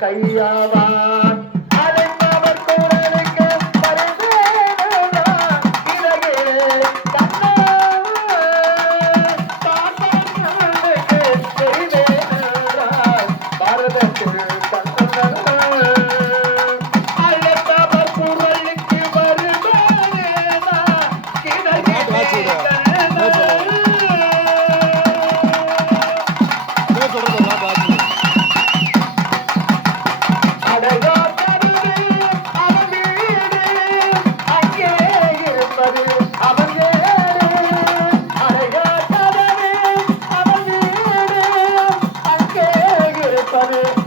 கையாதா যাবে